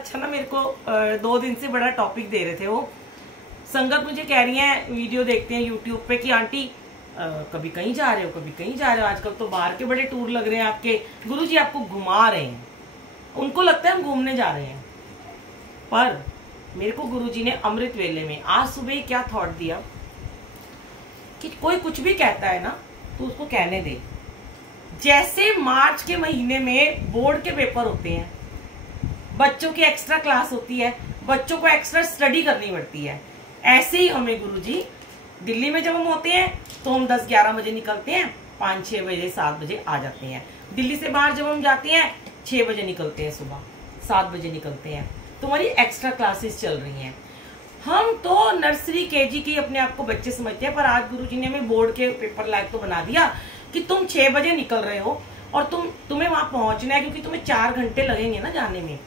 अच्छा ना मेरे को 2 दिन से बड़ा टॉपिक दे रहे थे वो संगत। मुझे कह रही है, वीडियो देखते हैं यूट्यूब पे कि आंटी कभी कहीं जा रहे हो, कभी कहीं जा रहे हो, आजकल तो बाहर के बड़े टूर लग रहे हैं आपके, गुरुजी आपको घुमा रहे हैं। उनको लगता है हम घूमने जा रहे हैं, पर मेरे को गुरुजी ने अमृत वेले में आज सुबह क्या थॉट दिया कि कोई कुछ भी कहता है ना तो उसको कहने दे। जैसे मार्च के महीने में बोर्ड के पेपर होते हैं, बच्चों की एक्स्ट्रा क्लास होती है, बच्चों को एक्स्ट्रा स्टडी करनी पड़ती है, ऐसे ही हमें गुरुजी दिल्ली में जब हम होते हैं तो हम 10-11 बजे निकलते हैं, 5-6 बजे 7 बजे आ जाते हैं। दिल्ली से बाहर जब हम जाते हैं 6 बजे निकलते हैं, सुबह 7 बजे निकलते हैं। तुम्हारी एक्स्ट्रा क्लासेस चल रही हैं। हम तो नर्सरी केजी की अपने आप को बच्चे समझते हैं, पर आज गुरुजी ने हमें बोर्ड के पेपर लायक तो बना दिया कि तुम 6 बजे निकल रहे हो और तुम्हें वहां पहुंचना है, क्योंकि तुम्हें 4 घंटे लगेंगे ना जाने में।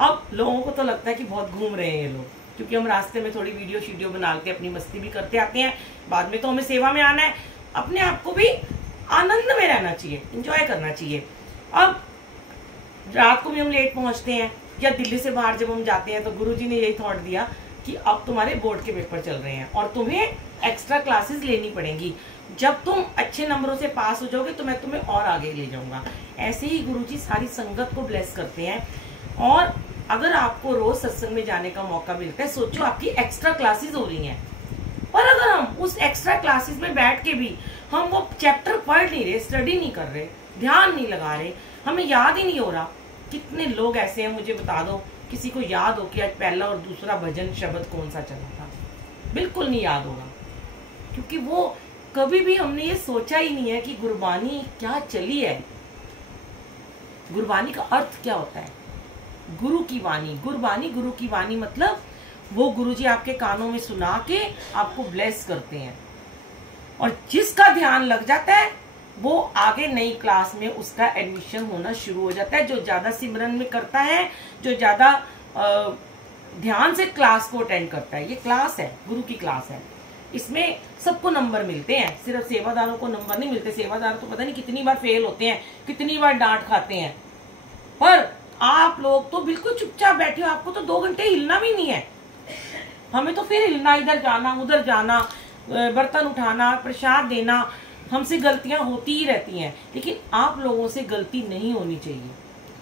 अब लोगों को तो लगता है कि बहुत घूम रहे हैं ये लोग, क्योंकि हम रास्ते में थोड़ी वीडियो शीडियो बना के अपनी मस्ती भी करते आते हैं। बाद में तो हमें सेवा में आना है, अपने आप को भी आनंद में रहना चाहिए, एंजॉय करना चाहिए। अब रात को भी हम लेट पहुंचते हैं या दिल्ली से बाहर जब हम जाते हैं तो गुरुजी ने यही थॉट दिया कि अब तुम्हारे बोर्ड के पेपर चल रहे हैं और तुम्हें एक्स्ट्रा क्लासेस लेनी पड़ेंगी। जब तुम अच्छे नंबरों से पास हो जाओगे तो मैं तुम्हें और आगे ले जाऊंगा। ऐसे ही गुरुजी सारी संगत को ब्लेस करते हैं। और अगर आपको रोज सत्संग में जाने का मौका मिलता है, सोचो आपकी एक्स्ट्रा क्लासेस हो रही हैं, पर अगर हम उस एक्स्ट्रा क्लासेस में बैठ के भी हम वो चैप्टर पढ़ नहीं रहे, स्टडी नहीं कर रहे, ध्यान नहीं लगा रहे, हमें याद ही नहीं हो रहा। कितने लोग ऐसे हैं, मुझे बता दो किसी को याद हो कि आज पहला और दूसरा भजन शब्द कौन सा चला था? बिल्कुल नहीं याद होगा, क्योंकि वो कभी भी हमने ये सोचा ही नहीं है कि गुरबानी क्या चली है। गुरबानी का अर्थ क्या होता है? गुरु की वाणी, गुरबानी, गुरु की वाणी मतलब वो गुरुजी आपके कानों में सुना के आपको ब्लेस करते हैं, और जिसका ध्यान लग जाता है वो आगे नई क्लास में उसका एडमिशन होना शुरू हो जाता है। जो ज्यादा सिमरन में करता है, जो ज्यादा ध्यान से क्लास को अटेंड करता है। ये क्लास है, गुरु की क्लास है, इसमें सबको नंबर मिलते हैं, सिर्फ सेवादारों को नंबर नहीं मिलते। सेवादार तो पता नहीं कितनी बार फेल होते हैं, कितनी बार डांट खाते हैं, पर आप लोग तो बिल्कुल चुपचाप बैठे हो, आपको तो 2 घंटे हिलना भी नहीं है। हमें तो फिर हिलना, इधर जाना उधर जाना, बर्तन उठाना, प्रसाद देना, हमसे गलतियां होती ही रहती हैं। लेकिन आप लोगों से गलती नहीं होनी चाहिए,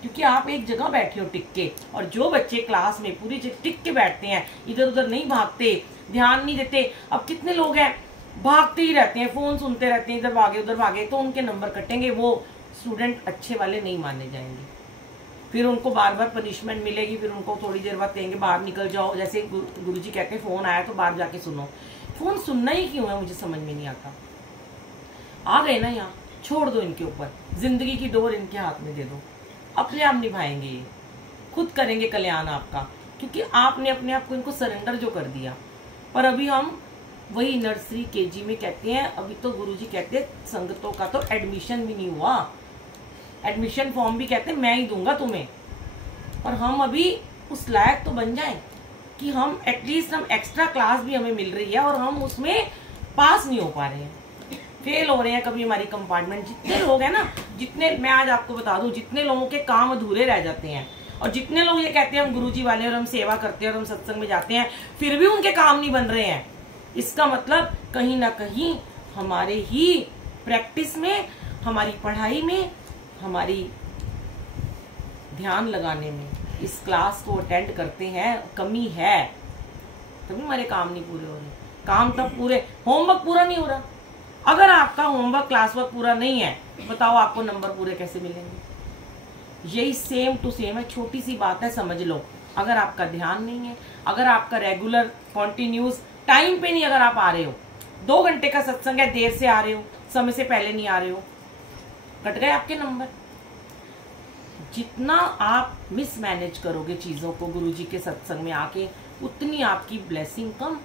क्योंकि आप एक जगह बैठे हो टिक के। और जो बच्चे क्लास में पूरी टिक के बैठते हैं, इधर उधर नहीं भागते, ध्यान नहीं देते। अब कितने लोग हैं भागते ही रहते हैं, फोन सुनते रहते हैं, इधर भागे उधर भागे, तो उनके नंबर कटेंगे। वो स्टूडेंट अच्छे वाले नहीं माने जाएंगे, फिर उनको बार बार पनिशमेंट मिलेगी, फिर उनको थोड़ी देर बाद कहेंगे बाहर निकल जाओ। जैसे गुरुजी कहते हैं फोन आया तो बाहर जाके सुनो। फोन सुनना ही क्यों है, मुझे समझ में नहीं आता। आ गए ना यहाँ, छोड़ दो इनके ऊपर, जिंदगी की डोर इनके हाथ में दे दो, अपने आप निभाएंगे, ये खुद करेंगे कल्याण आपका, क्योंकि आपने अपने आप को इनको सरेंडर जो कर दिया। पर अभी हम वही नर्सरी केजी में कहते हैं, अभी तो गुरुजी कहते हैं संगतों का तो एडमिशन भी नहीं हुआ, एडमिशन फॉर्म भी कहते हैं मैं ही दूंगा तुम्हें। और हम अभी उस लायक तो बन जाएं कि हम एटलीस्ट हम एक्स्ट्रा क्लास भी हमें मिल रही है और हम उसमें पास नहीं हो पा रहे हैं, फेल हो रहे हैं। कभी हमारी कंपार्टमेंट, जितने लोग हैं ना, जितने, मैं आज आपको बता दूं, जितने लोगों के काम अधूरे रह जाते हैं, और जितने लोग ये कहते हैं हम गुरुजी वाले और हम सेवा करते हैं और हम सत्संग में जाते हैं, फिर भी उनके काम नहीं बन रहे हैं, इसका मतलब कहीं ना कहीं हमारे ही प्रैक्टिस में, हमारी पढ़ाई में, हमारी ध्यान लगाने में, इस क्लास को अटेंड करते हैं कमी है, तभी हमारे काम नहीं पूरे हो रहे। काम तब पूरे, होमवर्क पूरा नहीं हो रहा। अगर आपका होमवर्क क्लास वर्क पूरा नहीं है, बताओ आपको नंबर पूरे कैसे मिलेंगे? यही सेम टू सेम है, छोटी सी बात है, समझ लो। अगर आपका ध्यान नहीं है, अगर आपका रेगुलर कॉन्टिन्यूस टाइम पे नहीं, अगर आप आ रहे हो, 2 घंटे का सत्संग है, देर से आ रहे हो, समय से पहले नहीं आ रहे हो, कट गए आपके नंबर। जितना आप मिसमैनेज करोगे चीजों को गुरुजी के सत्संग में आके, उतनी आपकी ब्लेसिंग कम।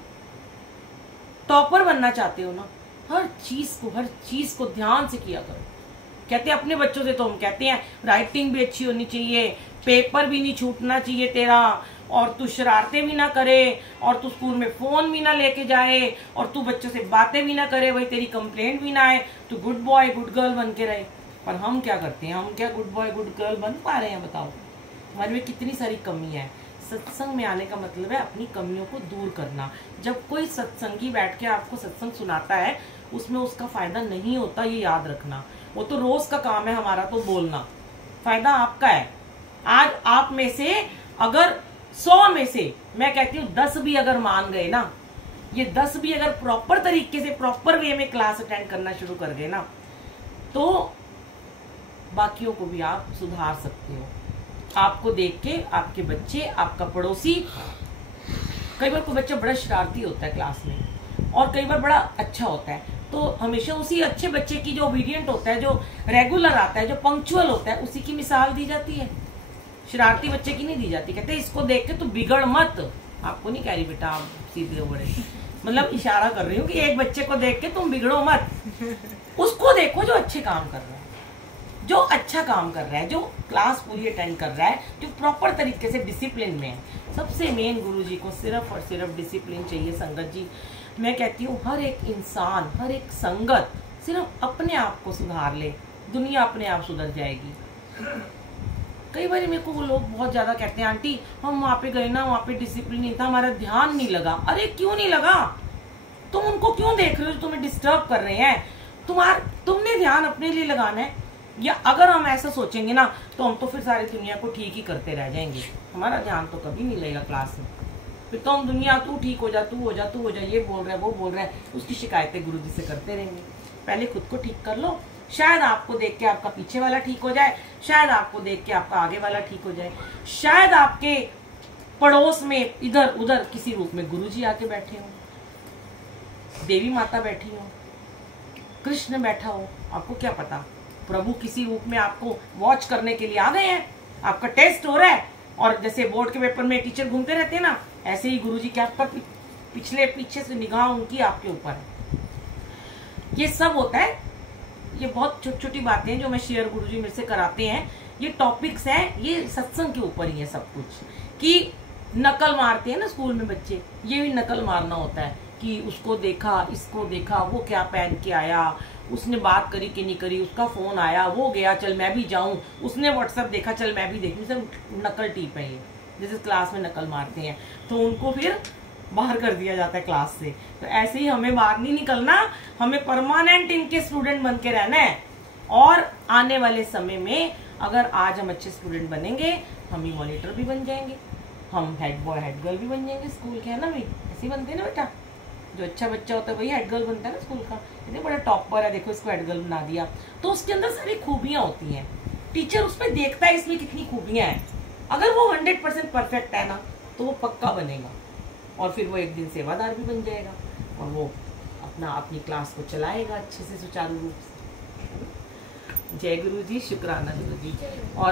टॉपर बनना चाहते हो ना, हर चीज को ध्यान से किया करो। कहते हैं अपने बच्चों से तो हम कहते हैं राइटिंग भी अच्छी होनी चाहिए, पेपर भी नहीं छूटना चाहिए तेरा, और तू शरारतें भी ना करे, और तू स्कूल में फोन भी ना लेके जाए, और तू बच्चों से बातें भी ना करे, वही तेरी कंप्लेंट भी ना आए, तू गुड बॉय गुड गर्ल बन के रहे। पर हम क्या करते हैं, हम क्या गुड बॉय गुड गर्ल बन पा रहे हैं? बताओ। हमारे में कितनी सारी कमी है। सत्संग में आने का मतलब है अपनी कमियों को दूर करना। जब कोई सत्संगी बैठ के आपको सत्संग सुनाता है उसमें उसका फायदा नहीं होता, ये याद रखना। वो तो रोज का काम है हमारा तो बोलना, फायदा आपका है। आज आप में से अगर 100 में से मैं कहती हूँ 10 भी अगर मान गए ना, ये 10 भी अगर प्रॉपर तरीके से प्रॉपर वे में क्लास अटेंड करना शुरू कर गए ना, तो बाकियों को भी आप सुधार सकते हो। आपको देख के आपके बच्चे, आपका पड़ोसी, कई बार कोई बच्चा बड़ा शरारती होता है क्लास में और कई बार बड़ा अच्छा होता है, तो हमेशा उसी अच्छे बच्चे की, जो ओबीडियंट होता है, जो रेगुलर आता है, जो पंक्चुअल होता है, उसी की मिसाल दी जाती है। शरारती बच्चे की नहीं दी जाती। कहते इसको देख के तू बिगड़ मत। आपको नहीं कह रही बेटा आप सीधे हो बड़े, मतलब इशारा कर रही हूँ कि एक बच्चे को देख के तुम बिगड़ो मत, उसको देखो जो अच्छे काम कर रहा है, जो अच्छा काम कर रहा है, जो क्लास पूरी अटेंड कर रहा है, जो प्रॉपर तरीके से डिसिप्लिन में है। सबसे मेन गुरुजी को सिर्फ और सिर्फ डिसिप्लिन चाहिए। संगत जी, मैं कहती हूँ हर एक इंसान, हर एक संगत सिर्फ अपने आप को सुधार ले, दुनिया अपने आप सुधर जाएगी। कई बार मेरे को वो लोग बहुत ज्यादा कहते हैं आंटी हम वहां पे गए ना, वहां पे डिसिप्लिन नहीं था, हमारा ध्यान नहीं लगा। अरे क्यों नहीं लगा? तुम उनको क्यों देख रहे हो जो तुम्हें डिस्टर्ब कर रहे हैं? तुमने ध्यान अपने लिए लगाना है। या अगर हम ऐसा सोचेंगे ना तो हम तो फिर सारी दुनिया को ठीक ही करते रह जाएंगे, हमारा ध्यान तो कभी नहीं लगेगा क्लास में। फिर तो हम दुनिया तू ठीक हो जा, तू हो जा, तू हो जा, ये बोल रहा है वो बोल रहा है, उसकी शिकायतें गुरुजी से करते रहेंगे। पहले खुद को ठीक कर लो, शायद आपको देख के आपका पीछे वाला ठीक हो जाए, शायद आपको देख के आपका आगे वाला ठीक हो जाए, शायद आपके पड़ोस में इधर उधर किसी रूप में गुरुजी आके बैठे हो, देवी माता बैठी हो, कृष्ण बैठा हो, आपको क्या पता। प्रभु किसी रूप में आपको वॉच करने के लिए आ गए हैं। आपका टेस्ट हो रहा है और जैसे बोर्ड के पेपर में टीचर घूमते रहते हैं ना, ऐसे ही गुरुजी के आपका पीछे से निगाह उनकी आपके ऊपर है। ये सब होता है। ये बहुत छोटी छोटी बातें जो मैं शेयर गुरुजी मेरे से कराते हैं, ये टॉपिक्स हैं, ये सत्संग के ऊपर ही है सब कुछ। कि नकल मारते हैं ना स्कूल में बच्चे, ये भी नकल मारना होता है कि उसको देखा, इसको देखा, वो क्या पहन के आया, उसने बात करी कि नहीं करी, उसका फोन आया, वो गया, चल मैं भी जाऊं, उसने व्हाट्सएप देखा, चल मैं भी देखूं। सब नकल टीप है ये, जैसे क्लास में नकल मारते हैं तो उनको फिर बाहर कर दिया जाता है क्लास से। तो ऐसे ही हमें बाहर नहीं निकलना, हमें परमानेंट इनके स्टूडेंट बन के रहना है। और आने वाले समय में अगर आज हम अच्छे स्टूडेंट बनेंगे, हम ही मॉनिटर भी बन जाएंगे, हम हेड बॉय हेड गर्ल भी बन जाएंगे स्कूल के, है ना भाई? ऐसे बनते हैं ना बेटा, जो अच्छा बच्चा होता है वही हेड गर्ल बनता है ना स्कूल का। इतने बड़ा टॉपर है, देखो इसको हेड गर्ल बना दिया, तो उसके अंदर सारी खूबियां होती हैं। टीचर उसमें देखता है इसमें कितनी खूबियां हैं। अगर वो 100% परफेक्ट है ना तो वो पक्का बनेगा और फिर वो एक दिन सेवादार भी बन जाएगा और वो अपनी क्लास को चलाएगा अच्छे से, सुचारू रूप से। जय गुरु जी, शुक्राना गुरु जी। और